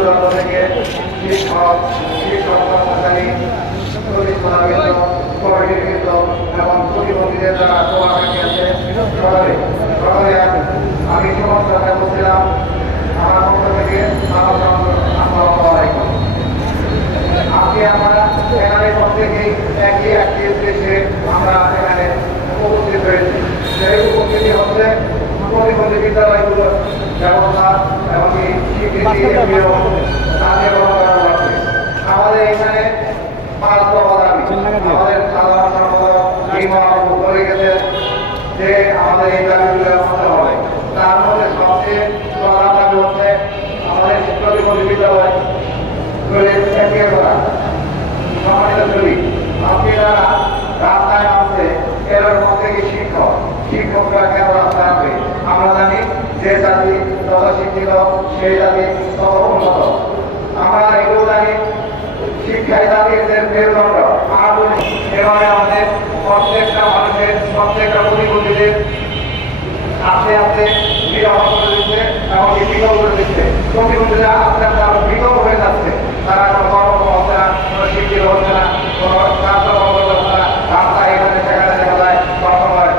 দূরান্ত থেকে শিক্ষক শিক্ষক কর্মচারী কমিটিবৃন্দ এবং প্রতিবন্ধীদের যারা তোমাকে আছে। সকালে সকালে আমি সমস্ত বলছিলাম, আমার পক্ষ থেকে আজকে আমরা এখানে প্রত্যেকেই একই একটি উদ্দেশ্যে আমরা এখানে উপস্থিত হয়েছি। সেই উপস্থিতি হচ্ছে প্রতিবন্ধী বিদ্যালয়গুলোর ব্যবস্থা এবং স্বীকৃতি এগুলো তাদের গ্রহণ করা লাগবে আমাদের এখানে পাঁচ দফা দাবি আমাদের সাধারণ সম্পাদক এই মহাপ্রভু বলে গেছেন যে আমাদের এই দাবিগুলো হতে হবে তার মধ্যে সবচেয়ে প্রধান দাবি হচ্ছে আমাদের প্রতিবন্ধী বিদ্যালয় করে এমপিএ করা সম্মানিত ছবি আজকে যারা রাস্তায় আসছে এর মধ্যে কি শিক্ষক শিক্ষকরা কেন রাস্তায় আসবে আমরা জানি যে জাতি তত শিক্ষিত দিচ্ছে এবং বিকল করে হয়ে যাচ্ছে। তারা কোনো হচ্ছে না কোনো শিক্ষিত কার্যক্রম করতে হচ্ছে না রাস্তা এখানে সেখানে দেখা যায় সবসময়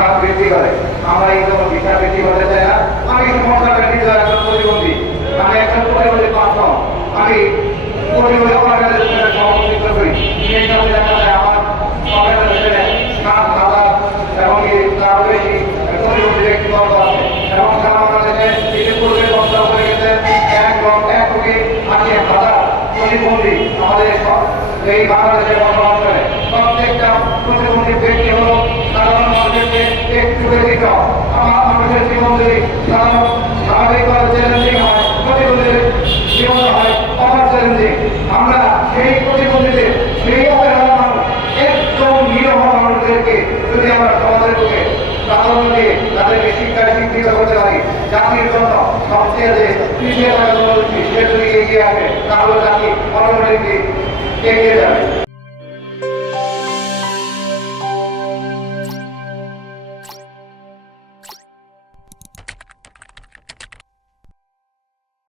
ভিক্ষা বৃদ্ধি করে। আমরা এই জন্য ভিক্ষা বৃদ্ধি করতে চাই না। আমি সমস্যাটা নিজে একজন প্রতিবন্ধী। আমি একজন প্রতিবন্ধী পাঁচজন আমি এবং তার এবং এক লক্ষ এই বাংলাদেশে বসবাস সাধারণ স্বাভাবিকভাবে চ্যালেঞ্জিং হয়, প্রতিবন্ধীদের জীবন হয় অপার চ্যালেঞ্জিং। আমরা সেই প্রতিবন্ধীদের, সেই অবহেলা মানুষ একদম নিরহ মানুষদেরকে যদি আমরা সমাজের বুকে প্রাধান্য দিয়ে তাদেরকে শিক্ষায় শিক্ষিত করতে পারি, জাতির জন্য সবচেয়ে যে পিছিয়ে থাকা জনগোষ্ঠী, সে যদি এগিয়ে আসে, তাহলে জাতি অটোমেটিকলি এগিয়ে যাবে।